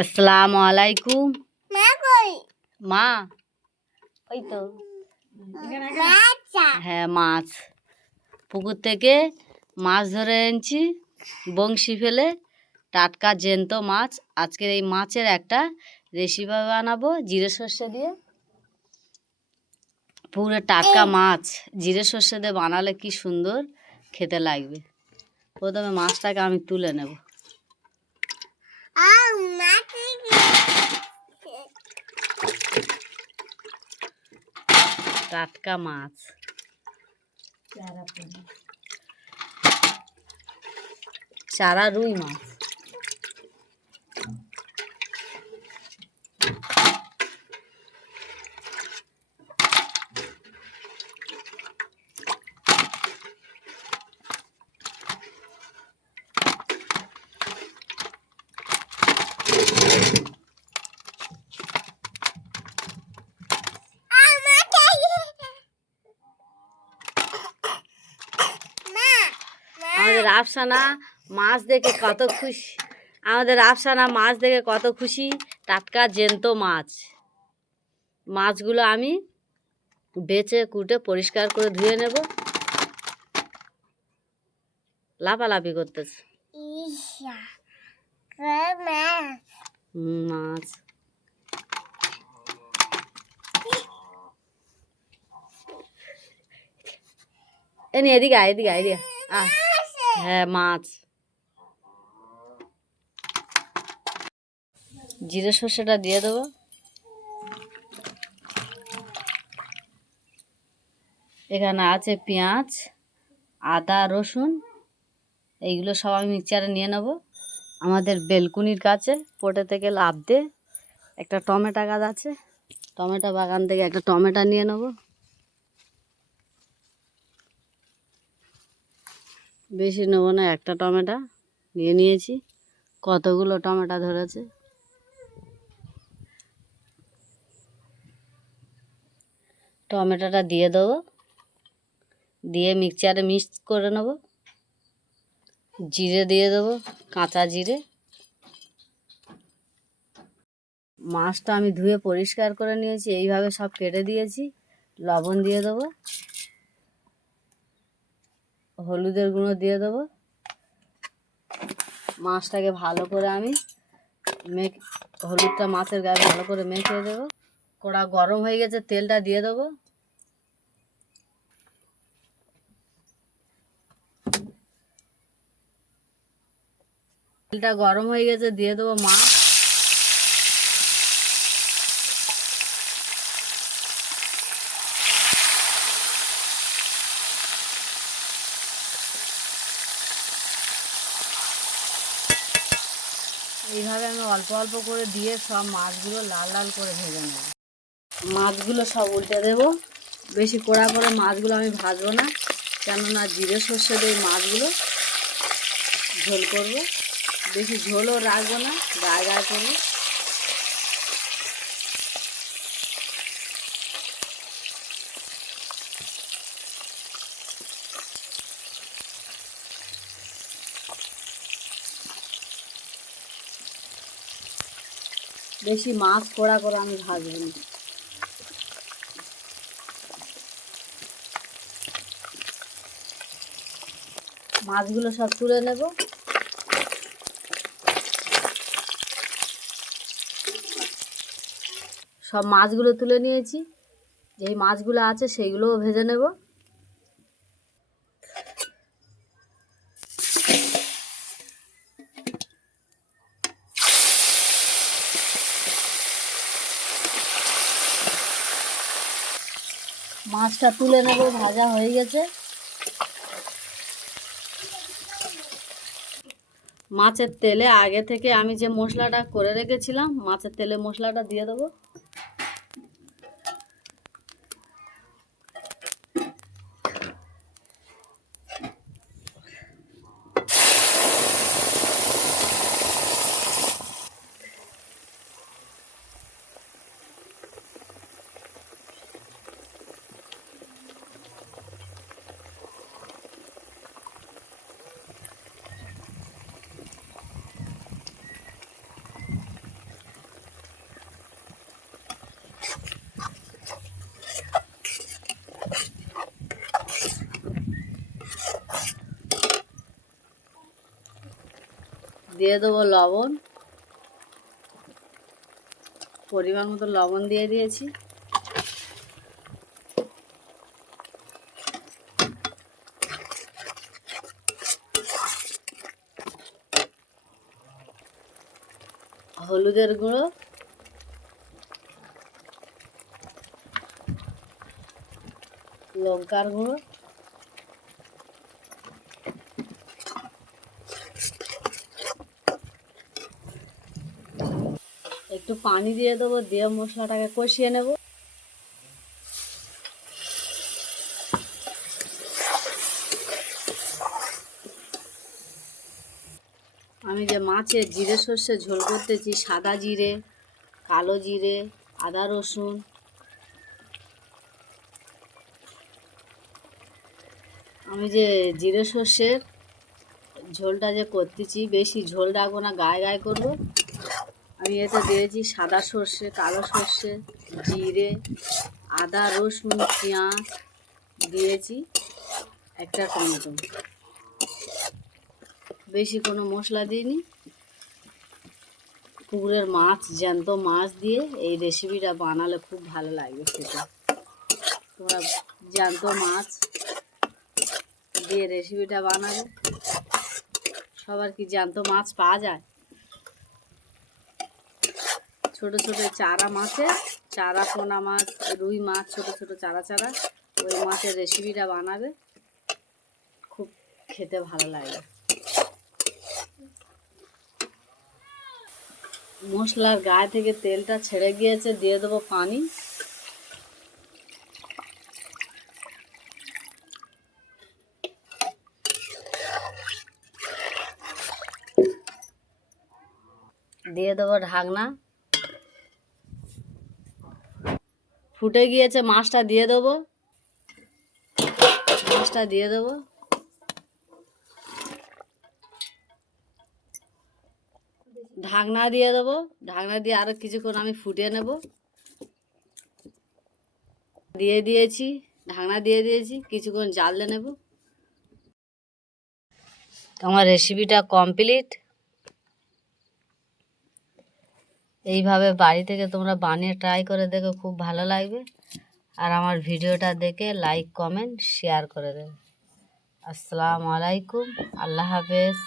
আসসালামু আলাইকুম। মা ওই তো হ্যাঁ মাছ পুকুর থেকে মাছ ধরে এনেছি বংশী ফেলে, টাটকা জ্যান্ত মাছ। আজকের এই মাছের একটা রেসিপি বানাবো জিরে সর্ষে দিয়ে। পুরো টাটকা মাছ জিরে সর্ষে দিয়ে বানালে কি সুন্দর খেতে লাগবে। প্রথমে মাছটাকে আমি তুলে নেব। টাটকা মাছ, চারা রুই মাছ। আমাদের আফসানা মাছ দেখে কত খুশি, আমাদের আফসানা মাছ দেখে কত খুশি। টাটকা জ্যান্ত মাছ। মাছগুলো আমি বেছে কুটে পরিষ্কার করে ধুয়ে নেব। লাফালাফি করতেছে মাছ। এদিকে এদিকে এদিকে হ্যাঁ মাছ। জিরে সর্ষেটা দিয়ে দেবো। এখানে আছে পেঁয়াজ, আদা, রসুন, এইগুলো সব আমি মিক্সচারে নিয়ে নেব। আমাদের বেলকুনির কাছে পোটে থেকে লাফ দিয়ে একটা টমেটো গাছ আছে, টমেটো বাগান থেকে একটা টমেটো নিয়ে নেব। বেশি নেবো না, একটা টমেটো নিয়ে নিয়েছি। কতগুলো টমেটো ধরেছে। টমেটোটা দিয়ে দেবো, দিয়ে মিক্সচারে মিক্স করে নেব। জিরে দিয়ে দেবো, কাঁচা জিরে। মাছটা আমি ধুয়ে পরিষ্কার করে নিয়েছি, এইভাবে সব কেটে দিয়েছি। লবণ দিয়ে দেবো, হলুদের গুঁড়ো দিয়ে দেবো। মাছটাকে ভালো করে আমি হলুদটা মাছের গায়ে ভালো করে মেখে দেবো। কড়া গরম হয়ে গেছে, তেলটা দিয়ে দেবো। তেলটা গরম হয়ে গেছে, দিয়ে দেবো মাছ। এইভাবে আমি অল্প অল্প করে দিয়ে সব মাছগুলো লাল লাল করে ভেজে নেব। মাছগুলো সব উল্টে দেবো। বেশি কড়া করে মাছগুলো আমি ভাজবো না, কেননা জিরে সর্ষে দিয়ে মাছগুলো ঝোল করবো। বেশি ঝোলও রাখবো না, গায়ে গায়ে করবো। বেশি মাছ কড়া করে আমি ভাজবো না। মাছগুলো সব তুলে নেব। সব মাছগুলো তুলে নিয়েছি। যেই মাছগুলো আছে সেইগুলোও ভেজে নেব। মাছটা তুলে নেব, ভাজা হয়ে গেছে। মাছের তেলে আগে থেকে আমি যে মশলাটা করে রেখেছিলাম, মাছের তেলে মশলাটা দিয়ে দেবো। দিয়ে দেবো লবণ, পরিমাণ মতো লবণ দিয়ে দিয়েছি। হলুদের গুঁড়ো, লঙ্কার গুঁড়ো, একটু পানি দিয়ে দেবো, দিয়ে মশলাটাকে কষিয়ে নেব। আমি যে মাছের জিরে সর্ষে ঝোল করতেছি, সাদা জিরে, কালো জিরে, আদা রসুন, আমি যে জিরে সর্ষের ঝোলটা যে করতেছি, বেশি ঝোল রাখবো না, গায়ে গায়ে করবো। আমি এতে দিয়েছি সাদা সর্ষে, কালো সর্ষে, জিরে, আদা রসুন পেঁয়াজ দিয়েছি, একটা টমেটো, বেশি কোনো মশলা দিইনি। পুকুরের মাছ, জ্যান্ত মাছ দিয়ে এই রেসিপিটা বানালে খুব ভালো লাগবে খেতে। তোমরা জ্যান্ত মাছ দিয়ে রেসিপিটা বানাবে। সবার কি জ্যান্ত মাছ পাওয়া যায়? ছোট ছোট চারা মাছে, চারা পোনা মাছ, রুই মাছ, ছোট ছোট চারা চারা, ওই মাছের রেসিপিটা বানাবে, খুব খেতে ভালো লাগে। মশলার গায়ে থেকে তেলটা ছেড়ে গিয়েছে, দিয়ে দেবো পানি। দিয়ে দেবো ঢাকনা। ফুটে গিয়েছে, মাছটা দিয়ে দেবো, মাছটা দিয়ে দেবো। ঢাকনা দিয়ে দেবো, ঢাকনা দিয়ে আরও কিছুক্ষণ আমি ফুটিয়ে নেব। দিয়ে দিয়েছি, ঢাকনা দিয়ে দিয়েছি, কিছুক্ষণ জ্বালতে নেব। আমার রেসিপিটা কমপ্লিট। এইভাবে বাড়ি থেকে তোমরা বানিয়ে ট্রাই করে দেখো, খুব ভালো লাগবে। আর আমার ভিডিওটা দেখে লাইক কমেন্ট শেয়ার করে দেবে। আসসালামু আলাইকুম, আল্লাহ হাফেজ।